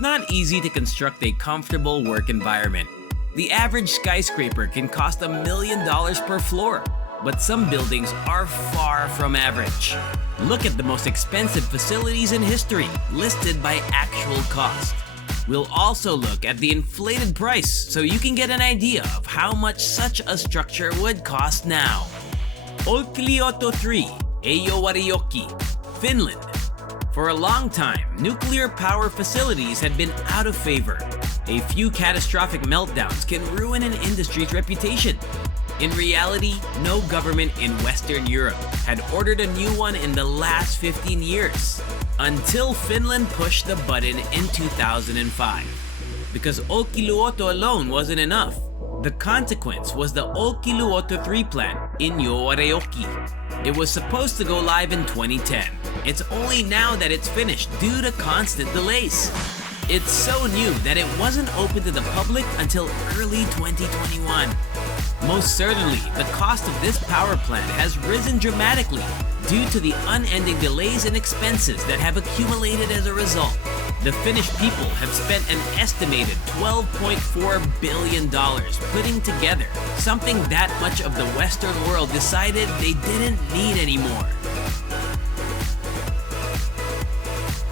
It's not easy to construct a comfortable work environment. The average skyscraper can cost $1 million per floor, but some buildings are far from average. Look at the most expensive facilities in history, listed by actual cost. We'll also look at the inflated price so you can get an idea of how much such a structure would cost now. Olkiluoto 3, Eowarioki, Finland. For a long time, nuclear power facilities had been out of favor. A few catastrophic meltdowns can ruin an industry's reputation. In reality, no government in Western Europe had ordered a new one in the last 15 years, until Finland pushed the button in 2005. Because Olkiluoto alone wasn't enough. The consequence was the Olkiluoto 3 plant in Eowarioki. It was supposed to go live in 2010. It's only now that it's finished due to constant delays. It's so new that it wasn't open to the public until early 2021. Most certainly, the cost of this power plant has risen dramatically due to the unending delays and expenses that have accumulated as a result. The Finnish people have spent an estimated $12.4 billion putting together something that much of the Western world decided they didn't need anymore.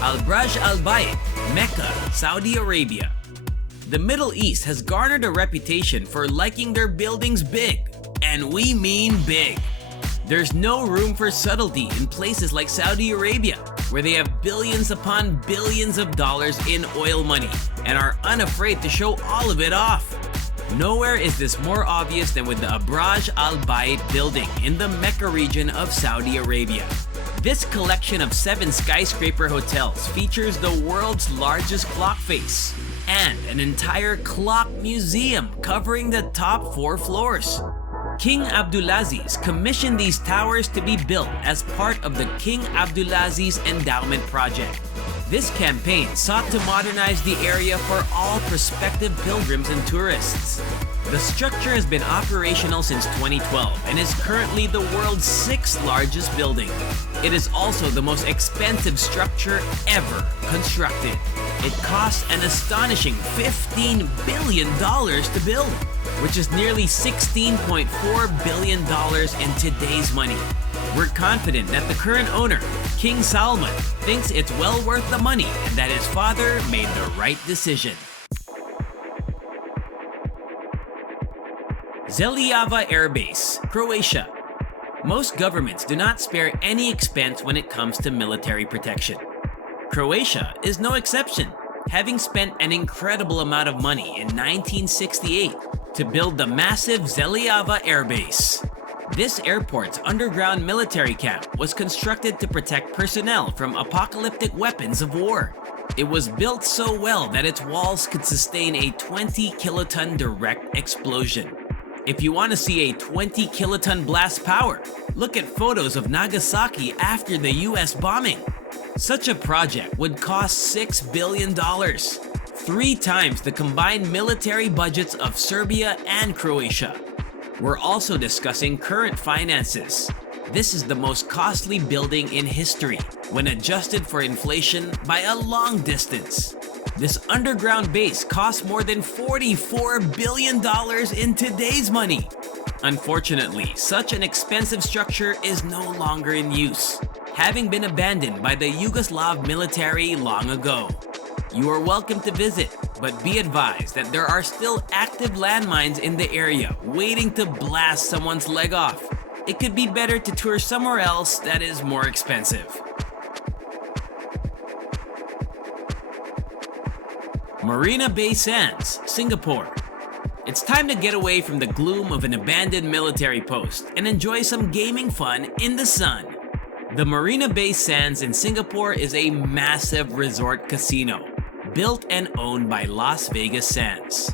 Abraj Al-Bait, Mecca, Saudi Arabia. The Middle East has garnered a reputation for liking their buildings big, and we mean big. There's no room for subtlety in places like Saudi Arabia, where they have billions upon billions of dollars in oil money and are unafraid to show all of it off. Nowhere is this more obvious than with the Abraj Al-Bait building in the Mecca region of Saudi Arabia. This collection of 7 skyscraper hotels features the world's largest clock face and an entire clock museum covering the top 4 floors. King Abdulaziz commissioned these towers to be built as part of the King Abdulaziz Endowment Project. This campaign sought to modernize the area for all prospective pilgrims and tourists. The structure has been operational since 2012 and is currently the world's 6th largest building. It is also the most expensive structure ever constructed. It costs an astonishing $15 billion to build, which is nearly $16.4 billion in today's money. We're confident that the current owner, King Salman, thinks it's well worth the money and that his father made the right decision. Zeljava Air Base, Croatia. Most governments do not spare any expense when it comes to military protection. Croatia is no exception, having spent an incredible amount of money in 1968 to build the massive Zeljava Air Base. This airport's underground military camp was constructed to protect personnel from apocalyptic weapons of war. It was built so well that its walls could sustain a 20-kiloton direct explosion. If you want to see a 20-kiloton blast power, look at photos of Nagasaki after the US bombing. Such a project would cost $6 billion, 3 times the combined military budgets of Serbia and Croatia. We're also discussing current finances. This is the most costly building in history, when adjusted for inflation by a long distance. This underground base costs more than $44 billion in today's money. Unfortunately, such an expensive structure is no longer in use, having been abandoned by the Yugoslav military long ago. You are welcome to visit, but be advised that there are still active landmines in the area waiting to blast someone's leg off. It could be better to tour somewhere else that is more expensive. Marina Bay Sands, Singapore. It's time to get away from the gloom of an abandoned military post and enjoy some gaming fun in the sun. The Marina Bay Sands in Singapore is a massive resort casino, built and owned by Las Vegas Sands.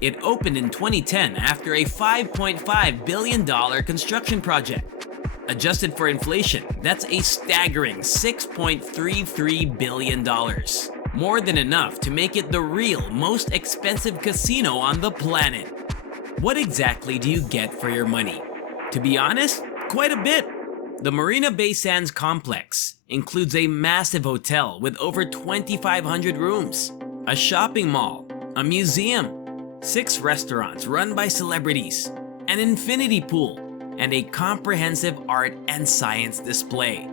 It opened in 2010 after a $5.5 billion construction project. Adjusted for inflation, that's a staggering $6.33 billion. More than enough to make it the real most expensive casino on the planet. What exactly do you get for your money? To be honest, quite a bit. The Marina Bay Sands complex includes a massive hotel with over 2,500 rooms, a shopping mall, a museum, 6 restaurants run by celebrities, an infinity pool, and a comprehensive art and science display.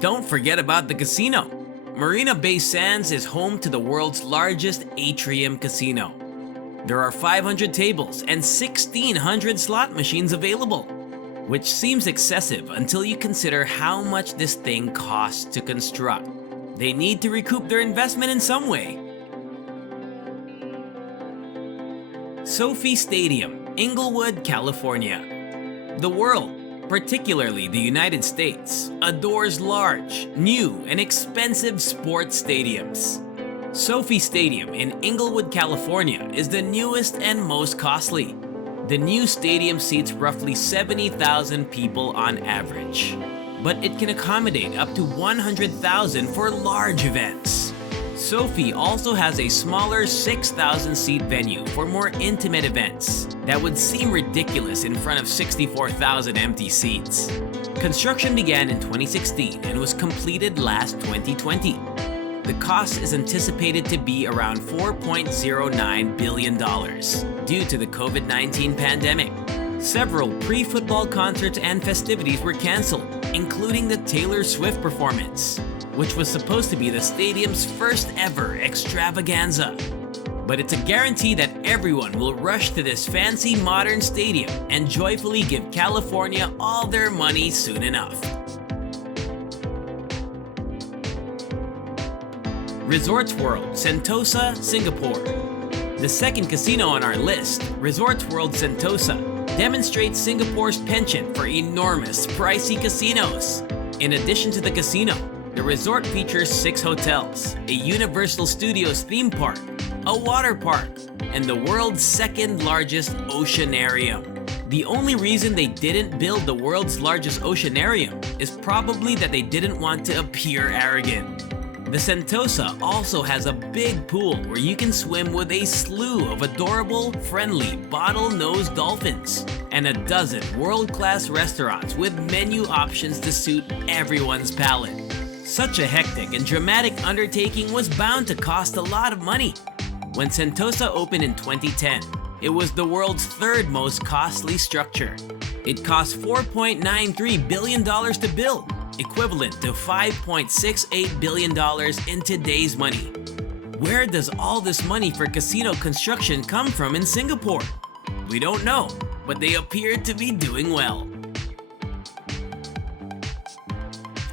Don't forget about the casino. Marina Bay Sands is home to the world's largest atrium casino. There are 500 tables and 1,600 slot machines available, which seems excessive until you consider how much this thing costs to construct. They need to recoup their investment in some way. SoFi Stadium, Inglewood, California. The world, particularly the United States, adores large, new, and expensive sports stadiums. SoFi Stadium in Inglewood, California is the newest and most costly. The new stadium seats roughly 70,000 people on average, but it can accommodate up to 100,000 for large events. SoFi also has a smaller 6,000-seat venue for more intimate events that would seem ridiculous in front of 64,000 empty seats. Construction began in 2016 and was completed last 2020. The cost is anticipated to be around $4.09 billion due to the COVID-19 pandemic. Several pre-football concerts and festivities were canceled, including the Taylor Swift performance, which was supposed to be the stadium's first ever extravaganza. But it's a guarantee that everyone will rush to this fancy modern stadium and joyfully give California all their money soon enough. Resorts World, Sentosa, Singapore. The second casino on our list, Resorts World Sentosa, demonstrates Singapore's penchant for enormous, pricey casinos. In addition to the casino, the resort features 6 hotels, a Universal Studios theme park, a water park, and the world's second largest oceanarium. The only reason they didn't build the world's largest oceanarium is probably that they didn't want to appear arrogant. The Sentosa also has a big pool where you can swim with a slew of adorable, friendly, bottlenose dolphins, and a dozen world-class restaurants with menu options to suit everyone's palate. Such a hectic and dramatic undertaking was bound to cost a lot of money. When Sentosa opened in 2010, it was the world's 3rd most costly structure. It cost $4.93 billion to build, equivalent to $5.68 billion in today's money. Where does all this money for casino construction come from in Singapore? We don't know, but they appear to be doing well.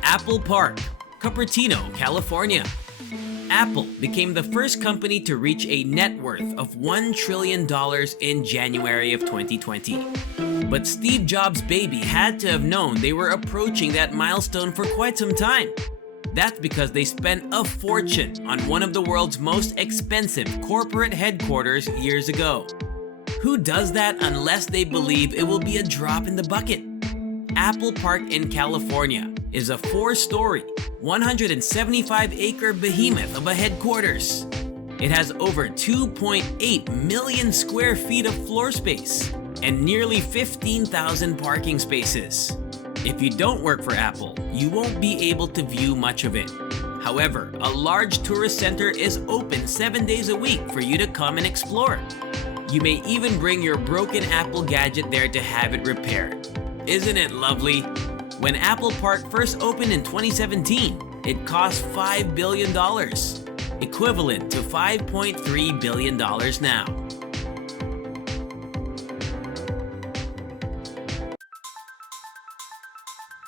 Apple Park, Cupertino, California. Apple became the first company to reach a net worth of $1 trillion in January of 2020. But Steve Jobs' baby had to have known they were approaching that milestone for quite some time. That's because they spent a fortune on one of the world's most expensive corporate headquarters years ago. Who does that unless they believe it will be a drop in the bucket? Apple Park in California is a 4-story, 175-acre behemoth of a headquarters. It has over 2.8 million square feet of floor space and nearly 15,000 parking spaces. If you don't work for Apple, you won't be able to view much of it. However, a large tourist center is open 7 days a week for you to come and explore. You may even bring your broken Apple gadget there to have it repaired. Isn't it lovely? When Apple Park first opened in 2017, it cost $5 billion, equivalent to $5.3 billion now.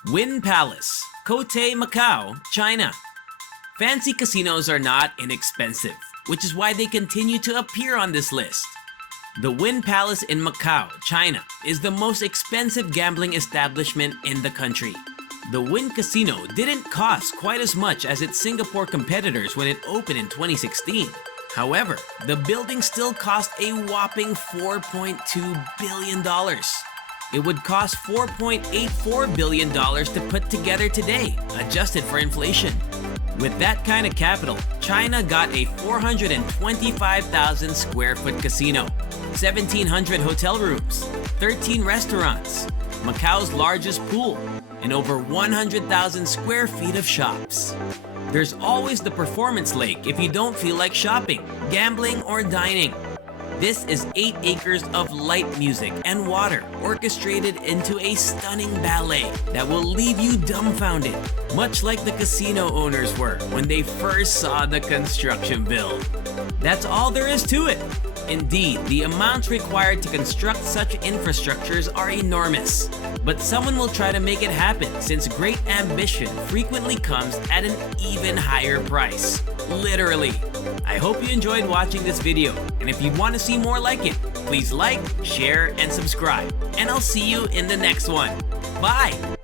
Wynn Palace, Cotai, Macau, China. Fancy casinos are not inexpensive, which is why they continue to appear on this list. The Wynn Palace in Macau, China, is the most expensive gambling establishment in the country. The Wynn Casino didn't cost quite as much as its Singapore competitors when it opened in 2016. However, the building still cost a whopping $4.2 billion. It would cost $4.84 billion to put together today, adjusted for inflation. With that kind of capital, China got a 425,000 square foot casino, 1,700 hotel rooms, 13 restaurants, Macau's largest pool, and over 100,000 square feet of shops. There's always the performance lake if you don't feel like shopping, gambling, or dining. This is 8 acres of light music and water orchestrated into a stunning ballet that will leave you dumbfounded, much like the casino owners were when they first saw the construction bill. That's all there is to it. Indeed, the amounts required to construct such infrastructures are enormous. But someone will try to make it happen since great ambition frequently comes at an even higher price. Literally. I hope you enjoyed watching this video, and if you want to see more like it, please like, share, and subscribe. And I'll see you in the next one. Bye!